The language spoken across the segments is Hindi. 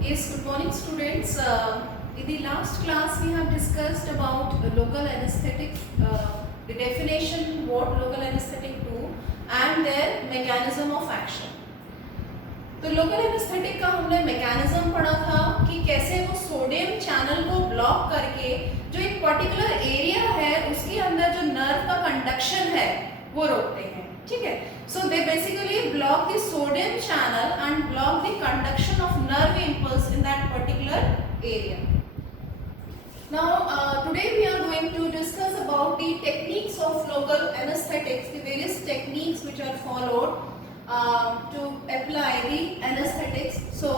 Yes, good morning students. In the last class we have discussed about local anesthetics, the definition, what local anesthetic do and their mechanism of action. तो लोकल एनेस्थेटिक का हमने मैकेनिज्म पढ़ा था कि कैसे वो सोडियम चैनल को ब्लॉक करके जो एक पर्टिकुलर एरिया है उसके अंदर जो नर्व का कंडक्शन है वो रोकते हैं, ठीक है. So they basically block the sodium channel and block the conduction of nerve impulse in that particular area. Now today we are going to discuss about the techniques of local anesthetics, the various techniques which are followed to apply the anesthetics. So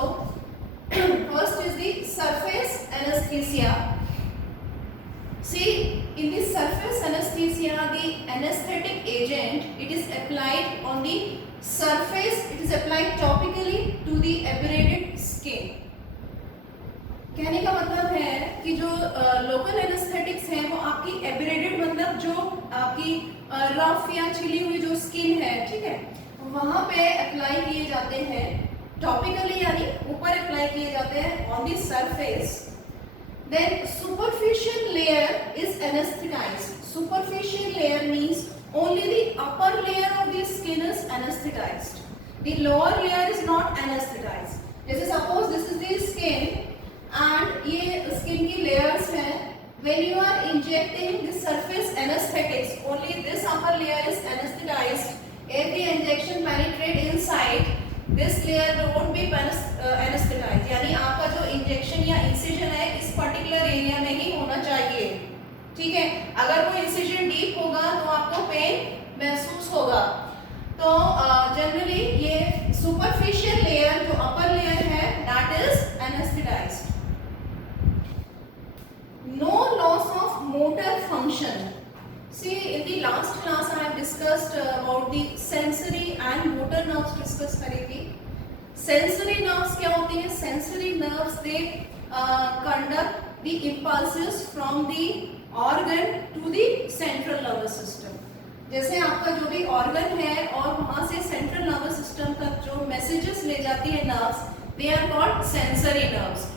first is the surface anesthesia. See, in the surface anesthesia, the anesthetic agent, it is applied on the surface, it is applied topically to the abraded skin. कहने का मतलब है कि जो लोकल एनेस्थेटिक्स हैं वो आपकी एब्रेडेड मतलब जो आपकी रफ या छिली हुई जो स्किन है, ठीक है, वहाँ पे अप्लाई किए जाते हैं टॉपिकली, यानी ऊपर अप्लाई किए जाते हैं on the surface. Then superficial layer is anesthetized. Superficial layer means only the upper layer of the skin is anesthetized. The lower layer is not anesthetized. जैसे suppose this is the skin and ये skin की layers हैं. When you are injecting the surface anesthetics, only this upper layer is anesthetized. If the injection penetrate inside, this layer won't be anesthetized. यानी आपका जो injection या incision है इस particular area में ही होना चाहिए, ठीक है. अगर वो incision deep होगा तो आपको pain महसूस होगा. तो generally ये superficial layer जो upper layer है that is anesthetized. No loss of motor function. See, in the last class I have discussed about the sensory and motor nerves discuss करी थी. Sensory nerves क्या होती हैं? Sensory nerves they conduct the impulses from the organ to the central nervous system. जैसे आपका जो भी organ है और वहाँ से central nervous system तक जो messages ले जाती है nerves, they are called sensory nerves.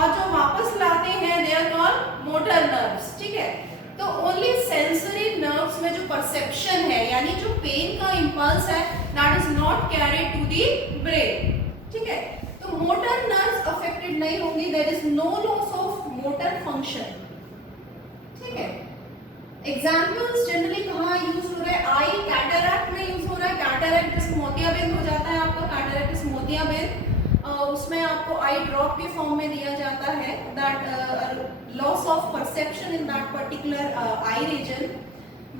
और जो वापस लाते हैं they are called motor nerves, ठीक है. तो ओनली सेंसरी नर्व्स में जो परसेप्शन है यानी जो पेन का इंपल्स है that is not carried to the brain, ठीक है. तो मोटर नर्व्स अफेक्टेड नहीं होंगी. There is no loss of motor function, ठीक है. एग्जांपल्स जनरली कहाँ यूज हो रहा है? आई कैटरैक्ट में यूज हो रहा है. कैटरैक्ट जैसे मोतियाबिंद हो जाता है आपका, कैटरैक्ट इज मोतियाबिंद, उसमें आपको आई ड्रॉप के फॉर्म में दिया जाता है. That loss of perception in that particular eye region.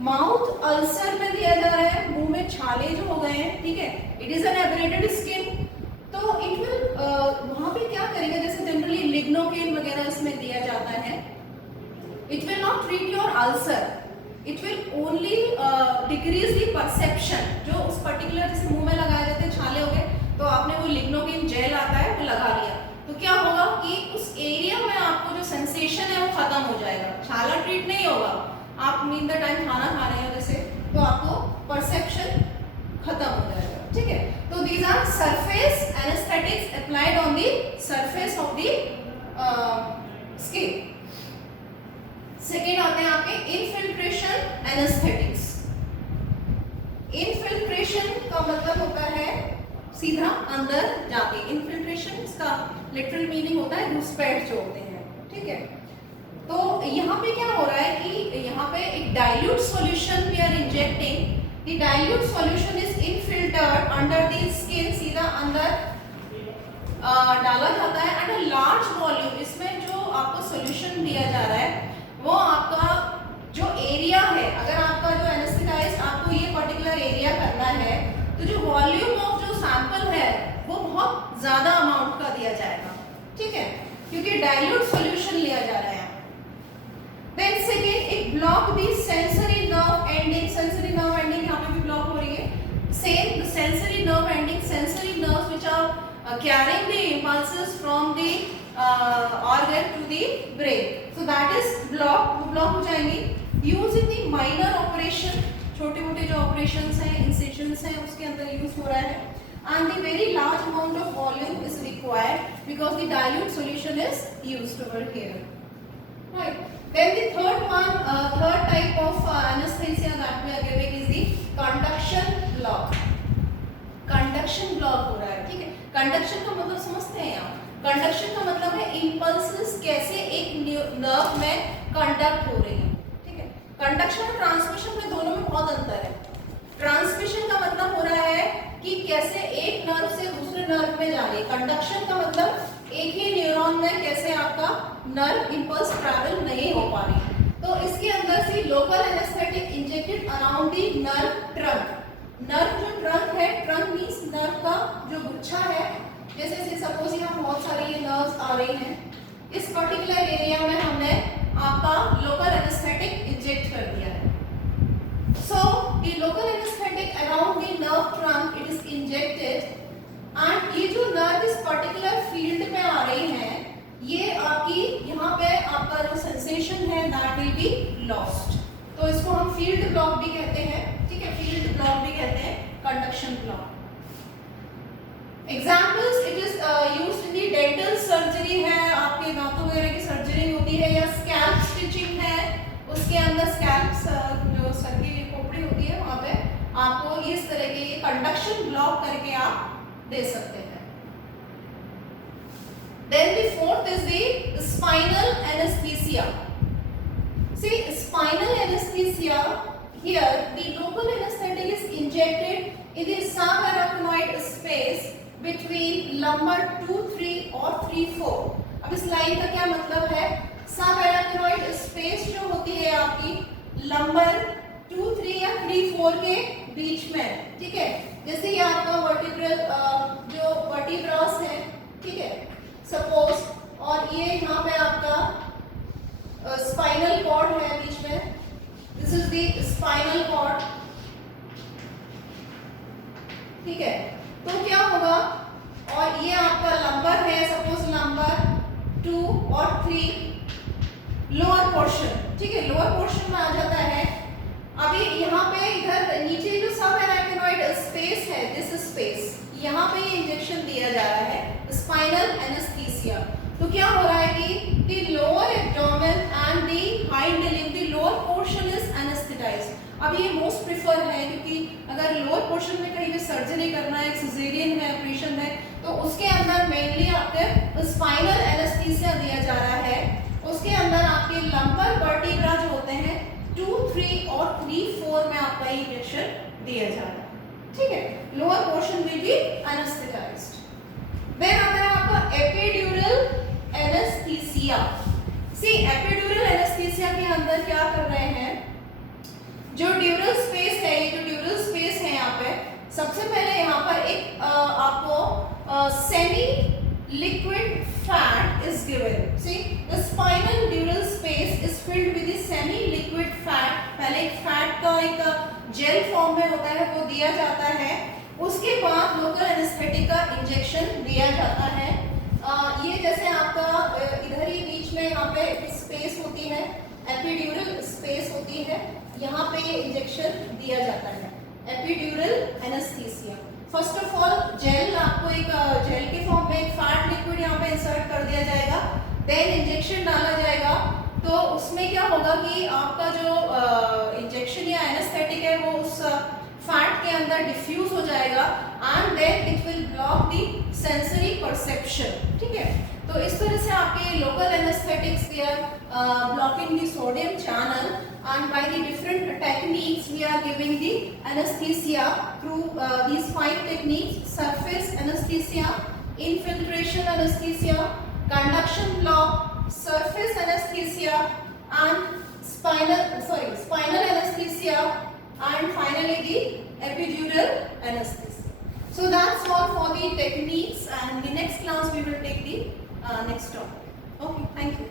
Mouth ulcer में दिया जा रहा है, मुंह में छाले जो हो गए हैं, ठीक है. It is an abraded skin. तो इट विल वहां पे क्या करेगा, जैसे जनरली लिग्नोकेन वगैरह इसमें दिया जाता है. It will not treat your ulcer, it will only decrease the perception. जो उस पर्टिकुलर जैसे मुंह में लगाए जाते हैं, छाले हो गए तो आपने वो लिग्नोकेन जेल आता है वो लगा लिया, तो क्या होगा कि उस एरिया में आपको जो सेंसेशन है वो खत्म हो जाएगा. छाला ट्रीट नहीं होगा. आप इन द टाइम खाना खा रहे हो जैसे, तो आपको परसेप्शन खत्म हो जाएगा, ठीक है. तो these are surface anaesthetics applied on the surface of the skin. Second आते हैं आपके इनफिल्ट्रेशन एनेस्थेटिक्स. इनफिल्ट्रेशन का मतलब होता है सीधा अंदर जाके. इनफिल्ट्रेशन इसका लिटरल मीनिंग होता है घुसपैठ जो होते हैं, ठीक है. तो यहाँ पे क्या हो रहा है कि यहाँ पे एक dilute solution we are injecting. The dilute solution is infiltrated under the skin, सीधा अंदर डाला जाता है. एंड अ लार्ज वॉल्यूम, इसमें जो आपको सॉल्यूशन दिया जा रहा है वो आपका जो एरिया है, अगर आपका जो एनेस्थेटाइज्ड आपको ये पर्टिकुलर एरिया करना है तो जो वॉल्यूम ऑफ जो सैंपल है वो बहुत ज्यादा अमाउंट का दिया जाएगा, ठीक है, क्योंकि डाइल्यूट सॉल्यूशन लिया जा रहा है. Then second, it block the sensory nerve ending. Sensory nerve ending यहाँ पे भी ब्लॉक हो रही है. Same the sensory nerve ending, sensory nerves which are carrying the impulses from the organ to the brain, so that is block. वो ब्लॉक हो जाएंगी. Use in the minor operation, छोटे मोटे जो ऑपरेशंस हैं, इंसिजन्स हैं, उसके अंदर यूज हो रहा है. And the very large amount of volume is required because the dilute solution is used over here. Right. Then the third type of anesthesia that we are giving is the conduction block. Conduction block हो रहा है, ठीक है। कंडक्शन का मतलब समझते हैं आप? कंडक्शन का मतलब है इम्पल्सेस कैसे एक नर्व में कंडक्ट हो रही है, ठीक है। कंडक्शन और ट्रांसमिशन में दोनों में बहुत अंतर है। ट्रांसमिशन का मतलब हो रहा है कि कैसे एक नर्व से दूसरे नर्व में जा रही है। कंडक्शन का मतलब एक ही न्यूरॉन में कैसे आपका नर्व इम्पल्स ट्रैवल नहीं हो पा रही। तो इसके अंदर से local anaesthetic injected around the nerve trunk. Nerve जो ट्रंक है, ट्रंक मींस नर्व का जो गुच्छा है, जैसे सपोज यहाँ बहुत सारी ये नर्व्स आ रही हैं, इस पर्टिकुलर एरिया में हमने आपका लोकल एनेस्थेटिक इंजेक्ट कर दिया है। So the local anaesthetic around the nerve trunk it is injected and ये जो नर्व इस पर्टिकुलर फील्ड में आ रही है, ये आपकी यहाँ पे आपका जो सेंसेशन है दैट विल बी लॉस्ट। तो इसको हम फील्ड ब्लॉक भी कहते हैं, ठीक है, फील्ड ब्लॉक भी कहते हैं, conduction block. Examples it is used in the dental surgery है, आपके दांतों वगैरह की सर्जरी होती है, या स्कैल्प स्टिचिंग है, उसके अंदर स्कैल्प जो सर की खोपड़ी होती है वहां पे आपको इस तरह के कंडक्शन ब्लॉक करके आप दे सकते हैं। Then the fourth is the spinal anesthesia. See, spinal anesthesia, here the local anesthetic is injected in the subarachnoid space between lumbar 2-3 or 3-4. अब इस लाइन का क्या मतलब है? subarachnoid space जो होती है आपकी lumbar 2-3 या 3-4 के बीच में, ठीक है। जैसे ये आपका वर्टिब्रल जो वर्टिब्रास है, ठीक है, सपोज, और ये यहाँ पे आपका स्पाइनल कॉर्ड है बीच में, this is the spinal cord, ठीक है। तो क्या होगा, और ये आपका लंबर है, सपोज लंबर 2 और 3 लोअर पोर्शन, ठीक है, लोअर पोर्शन में आ जाता है। अभी यहाँ पे इधर नीचे जो सबएराकिनॉइड स्पेस है, दिस स्पेस, यहाँ पे ये इंजेक्शन दिया जा रहा है, स्पाइनल एनेस्थीसिया। तो क्या हो रहा है कि the lower abdomen and the hind limb, the lower portion is anaesthetised. अब ये मोस्ट प्रिफर है, क्योंकि अगर लोअर पोर्शन में कहीं भी सर्जरी करना है, सिजेरियन है, ऑपरेशन है, तो उसके अंदर मेनली आपके स्पाइनल एनेस्थीसिया दिया जा रहा है। उसके अंदर आपके लंबर वर्टिब्रा जो होते हैं 2, 3 और 3-4 में आपका इंजेक्शन दिया जा रहा है, ठीक है। Lower portion will be anaesthetized. Then आता है आपका epidural anaesthesia. See, epidural anaesthesia के अंदर क्या कर रहे हैं, जो ड्यूरल स्पेस है, ये जो ड्यूरल स्पेस है यहाँ पे, सबसे पहले यहाँ पर एक आपको semi liquid fat is given. See, the spinal dural space is filled with the semi liquid fat. पहले एक फैट का एक जेल फॉर्म में होता है, वो दिया जाता है। उसके बाद लोकल एनेस्थेटिक का इंजेक्शन दिया जाता है। ये जैसे आपका इधर ही बीच में यहाँ पे स्पेस होती है, एपिड्यूरल स्पेस होती है, यहाँ पे ये इंजेक्शन दिया जाता है, epidural anaesthesia. First of all gel, आपको एक जेल के फॉर्म में एक फैट लिक्विड यहाँ पे इंसर्ट कर दिया जाएगा, देन इंजेक्शन डाला जाएगा। तो उसमें क्या होगा कि आपका जो इंजेक्शन या एनेस्थेटिक है वो उस फैट के अंदर डिफ्यूज हो जाएगा and then it will block the sensory perception, ठीक है। तो इस तरह से आपके local anaesthetics they are blocking the sodium channel, and by the different techniques we are giving the anesthesia through these 5 techniques: surface anesthesia, infiltration anesthesia, conduction block, surface anesthesia, and spinal anesthesia, and finally the epidural anesthesia. So that's all for the techniques, and the next class we will take the next topic. Okay, thank you.